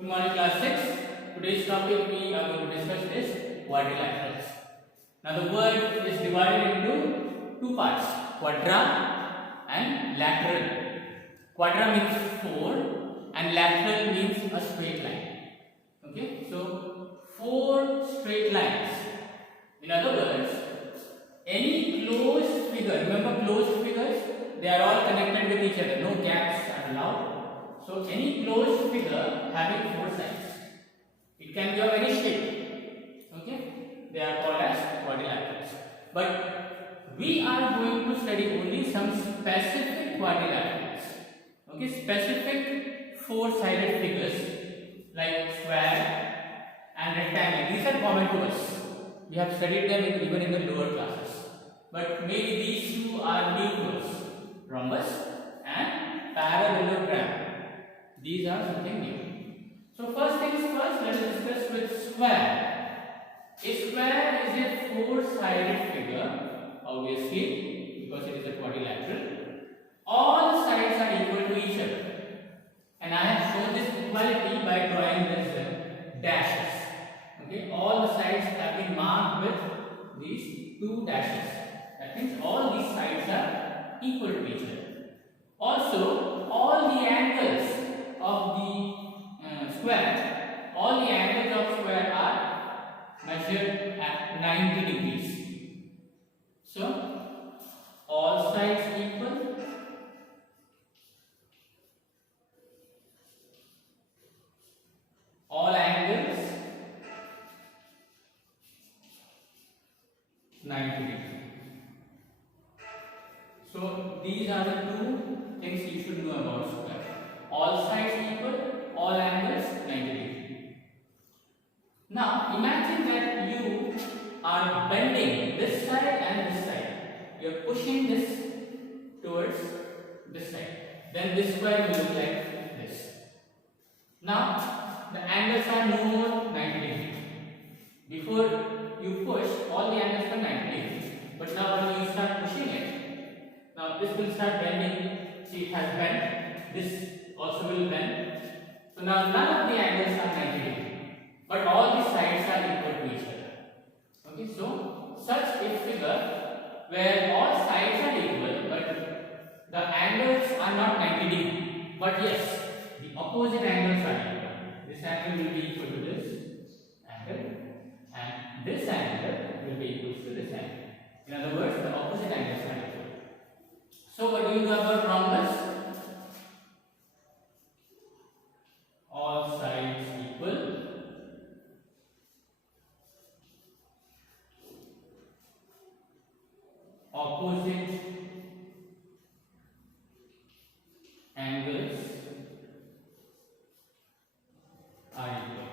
Good morning, class 6. Today's topic we are going to discuss is quadrilaterals. Now the word is divided into two parts, quadra and lateral. Quadra means 4 and lateral means a straight line. Okay, so 4 straight lines. In other words, any closed figure, remember closed figures, they are all connected with each other, no gaps are allowed. So any closed figure having 4 sides, it can be of any shape. Okay, they are called as quadrilaterals. But we are going to study only some specific quadrilaterals. Okay, specific 4-sided figures like square and rectangle. These are common to us. We have studied them even in the lower classes. But maybe these two are new to us: rhombus and parallelogram. These are something new. So first things first, let us discuss with square. A square is a 4-sided figure, obviously, because it is a quadrilateral. All the sides are equal to each other. And I have shown this equality by drawing these dashes. Okay, all the sides have been marked with these 2 dashes. That means all these sides are equal to each other. Also, all the angles of the square, all the angles of square are measured at 90 degrees. So, all sides equal, all angles 90 degrees. So, these are the 2 things you should know about square. All sides equal, all angles 90 degrees. Now imagine that you are bending this side and this side. You are pushing this towards this side. Then this square will look like this. Now the angles are no more 90 degrees. Before you push, all the angles were 90 degrees. But now when you start pushing it, now this will start bending. See, it has bent. This also will bend. So now none of the angles are 90 degrees, but all the sides are equal to each other. Okay, so such a figure where all sides are equal, but the angles are not 90 degrees, but yes, the opposite angles are equal. This angle will be equal to this angle, and this angle will be equal to this angle. In other words, the opposite angles are equal. So what do you know about rhombus? All sides equal, opposite angles are equal.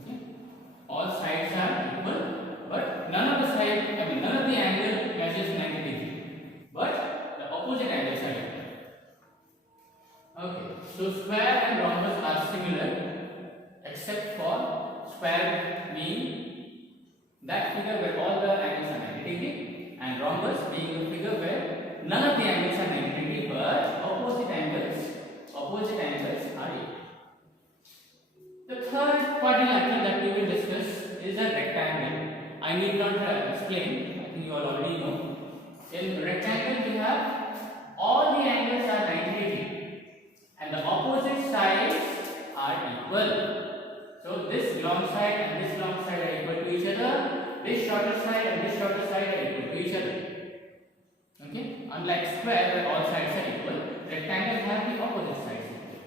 Okay, all sides are equal, but none of the angle measures 90 degrees, but the opposite angles are equal. Okay, so square and rhombus are similar, except for square being that figure where all the angles are 90 degrees, and rhombus being the figure where none of the angles are 90 degrees, but opposite angles are equal. The third quadrilateral that we will discuss is a rectangle. I need not explain, I think you all already know. In rectangle we have all the angles are 90 degrees and the opposite sides are equal. So this long side and this long side are equal to each other, this shorter side and this shorter side are equal to each other. Okay, unlike square where all sides are equal, rectangle have the opposite sides equal.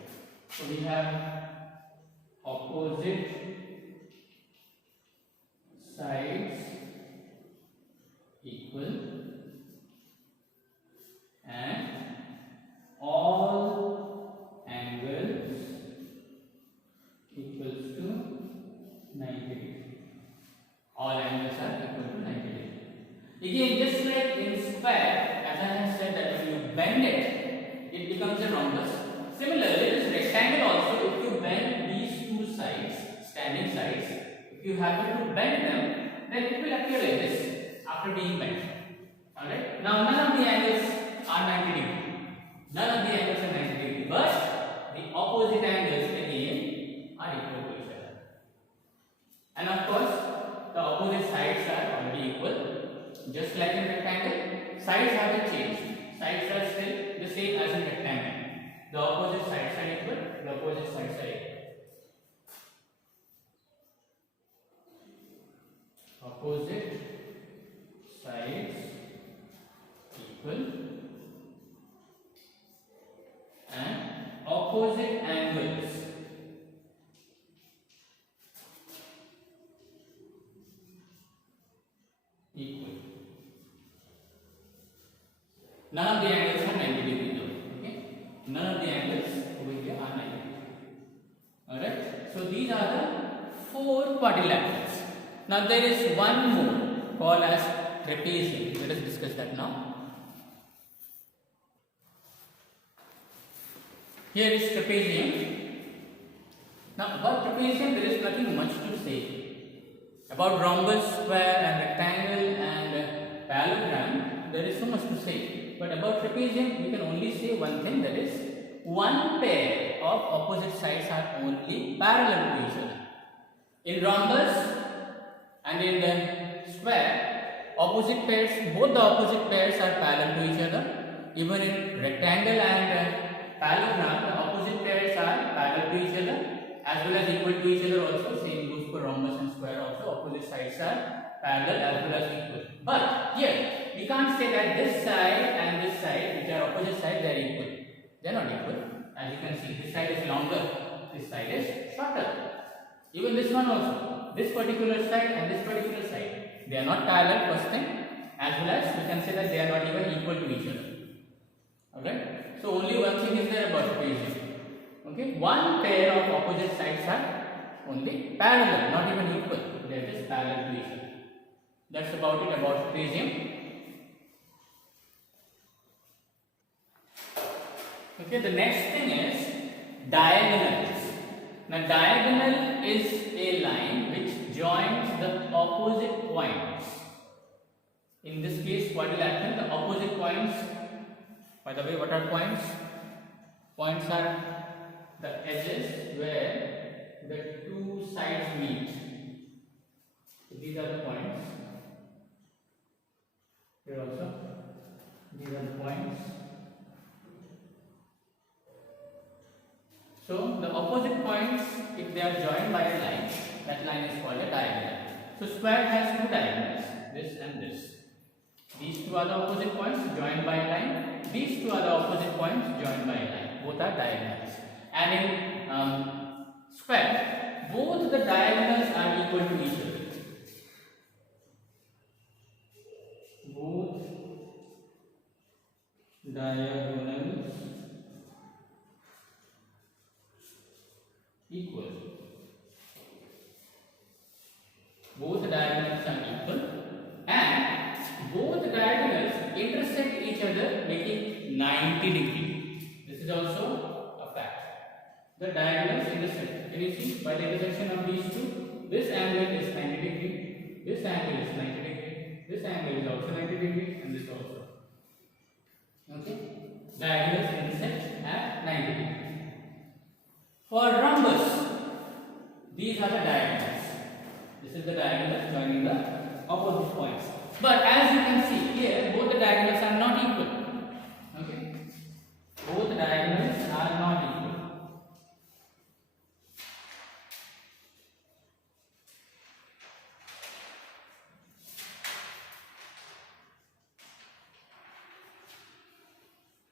So we have opposite sides equal and all angles equals to 90 degrees. All angles are equal to 90 degrees. Again, just like in square, as I have said that when you bend it, it becomes a rhombus. Similarly, this rectangle also, if you bend these 2 sides, standing sides, if you happen to bend them, then it will appear like this after being bent. Alright. Now none of the angles are 90 degree. None of the angles are 90 degree, but the opposite angles again are equal to each other. And of course, the opposite sides are already equal. Just like in rectangle, sides haven't changed. Sides are still the same as in rectangle. The opposite sides are equal. The opposite sides are equal. Opposite sides equal and opposite angles equal. None of the angles are 90 degree though. Okay, none of the angles over here are 90 degree. Alright, so these are the 4 quadrilaterals. Now there is one more called as trapezium. Let us discuss that now. Here is trapezium. Now about trapezium there is nothing much to say. About rhombus, square and rectangle and parallelogram there is so much to say. But about trapezium we can only say one thing, that is one pair of opposite sides are only parallel to each other. In rhombus and in the square, opposite pairs, both the opposite pairs are parallel to each other. Even in rectangle and parallelogram, the opposite pairs are parallel to each other as well as equal to each other also. Same goes for rhombus and square also. Opposite sides are parallel as well as equal. But here, we can't say that this side and this side, which are opposite sides, they are equal. They are not equal. As you can see, this side is longer, this side is shorter. Even this one also, this particular side and this particular side, they are not parallel, first thing, as well as we can say that they are not even equal to each other. Alright, so only one thing is there about trapezium. Okay, one pair of opposite sides are only parallel, not even equal, they are just parallel to each other. That's about it about trapezium. Okay, the next thing is diagonals. Now diagonal is a line which joins the opposite points. In this case quadrilateral, the opposite points, by the way, what are points? Points are the edges where the two sides meet. So these are the points. Here also, these are the points. So the opposite points, if they are joined by a line, that line is called a diagonal. So square has two diagonals, this and this. These two are the opposite points joined by a line. These two are the opposite points joined by a line. Both are diagonals. And in square, both the diagonals are equal to each other. Both diagonals equal. Both diagonals are equal and both diagonals intersect each other making 90 degree. This is also a fact. The diagonals intersect. Can you see by the intersection of these two? This angle is 90 degree. This angle is 90 degree. This angle is also 90 degree and this also. Okay. Diagonals intersect at 90 degree. For rhombus, these are the diagonals. This is the diagonal joining the opposite points. But as you can see here, both the diagonals are not equal. Okay, both diagonals are not equal.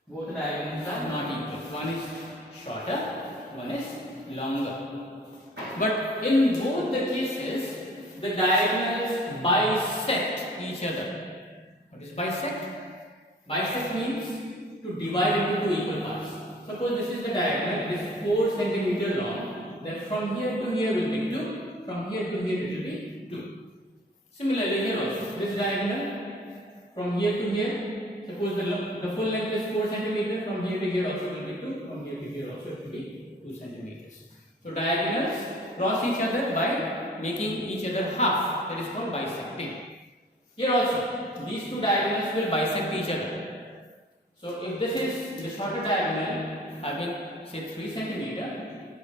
Both diagonals are not equal. One is shorter, one is longer. But in both the cases, the diagonals bisect each other. What is bisect? Bisect means to divide into two equal parts. Suppose this is the diagonal, it is 4 cm long. Then from here to here will be 2. From here to here it will be 2. Similarly here also, this diagonal from here to here, suppose the full length is 4 cm. From here to here also will be 2. From here to here also it will be 2 cm. So diagonals cross each other by making each other half. That is called bisecting. Here also, these two diagonals will bisect each other. So if this is the shorter diagonal having say 3 centimeter,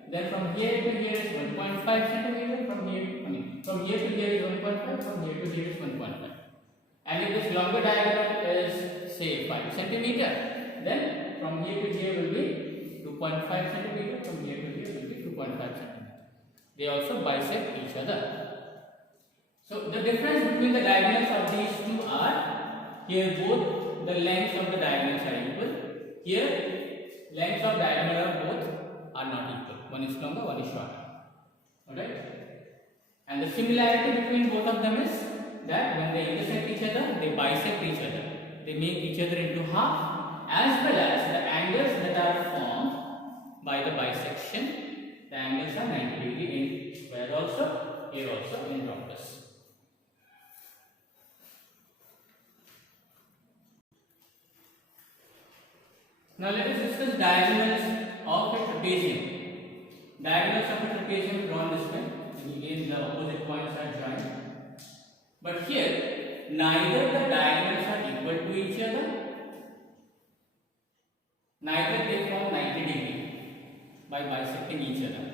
then from here to here is 1.5 centimeter, from here to here is 1.5, from here to here is 1.5. And if this longer diagonal is say 5 centimeter, then from here to here will be 2.5 centimeter, from here to here will be 2.5 centimeter. They also bisect each other. So the difference between the diagonals of these two are, here both the lengths of the diagonals are equal. Here lengths of diagonal of both are not equal. One is longer, one is shorter. Alright? And the similarity between both of them is that when they intersect each other, they bisect each other. They make each other into half, as well as the angles that are formed by the bisection. The angles are 90 degree in square also, here also in rhombus. Now let us discuss diagonals of a trapezium. Diagonals of a trapezium drawn this way, and again the opposite points are joined. But here, neither the diagonals are equal to each other, neither they form 90 degree by bisecting each other.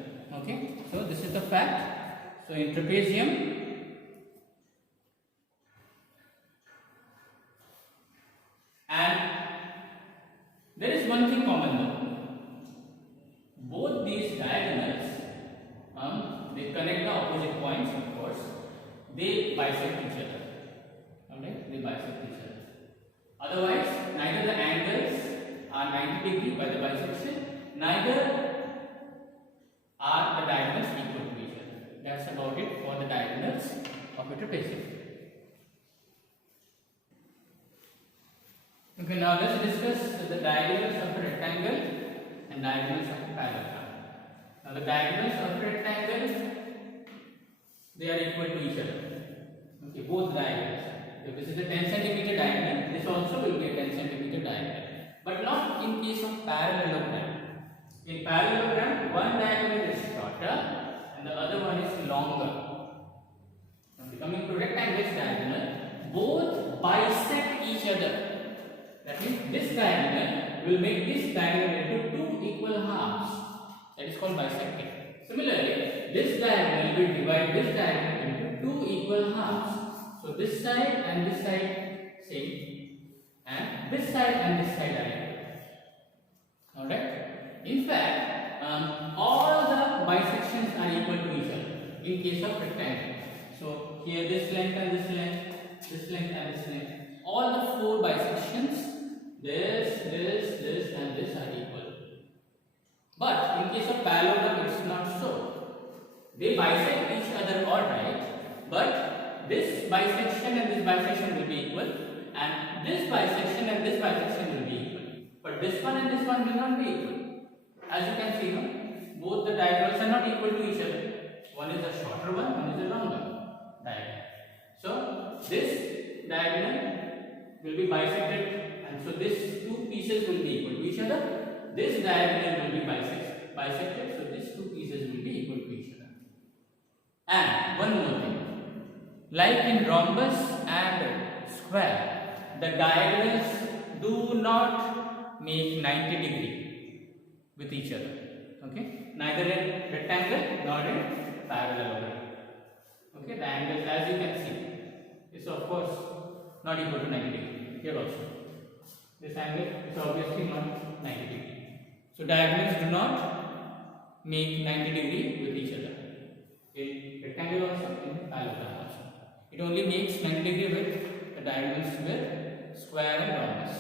Okay, so this is the fact. So in trapezium, and there is one thing common though. Both these diagonals, they connect the opposite points, of course. They bisect each other. Alright, they bisect each other. Otherwise, neither the angles are 90 degree by the bisection, neither are the diagonals equal to each other. That's about it for the diagonals of a trapezium. Okay, now let's discuss the diagonals of a rectangle and diagonals of a parallelogram. Now the diagonals of a rectangle, they are equal to each other. Okay, both diagonals. If this is a 10 centimeter diagonal, this also will be a 10 centimeter diagonal. But not in case of parallelogram. In parallelogram, one diagonal is shorter and the other one is longer. Now coming to rectangles diagonal, both bisect each other. That means this diagonal will make this diagonal into two equal halves. That is called bisecting. Similarly, this diagonal will divide this diagonal into two equal halves. So this side and this side same, and this side and this side are equal. Alright? In fact, all the bisections are equal to each other in case of rectangle. So here this length and this length, this length and this length, all the four bisections, this and this are equal. But in case of parallelogram, it's not so. They bisect each other alright, but this bisection and this bisection will be equal, and this bisection and this bisection will be equal. But this one and this one will not be equal. As you can see, no? Both the diagonals are not equal to each other. One is a shorter one is a longer diagonal. So this diagonal will be bisected, and so these two pieces will be equal to each other. This diagonal will be bisected, so these two pieces will be equal to each other. And one more thing, like in rhombus and square, the diagonals do not make 90 degree with each other. Okay, neither in rectangle nor in parallelogram. Okay, the angles, as you can see, is of course not equal to 90 degree. Here also, this angle is obviously not 90 degree. So diagonals do not make 90 degree with each other. In rectangle also, in parallelogram also. It only makes 90 degree with the diagonals with square and rhombus.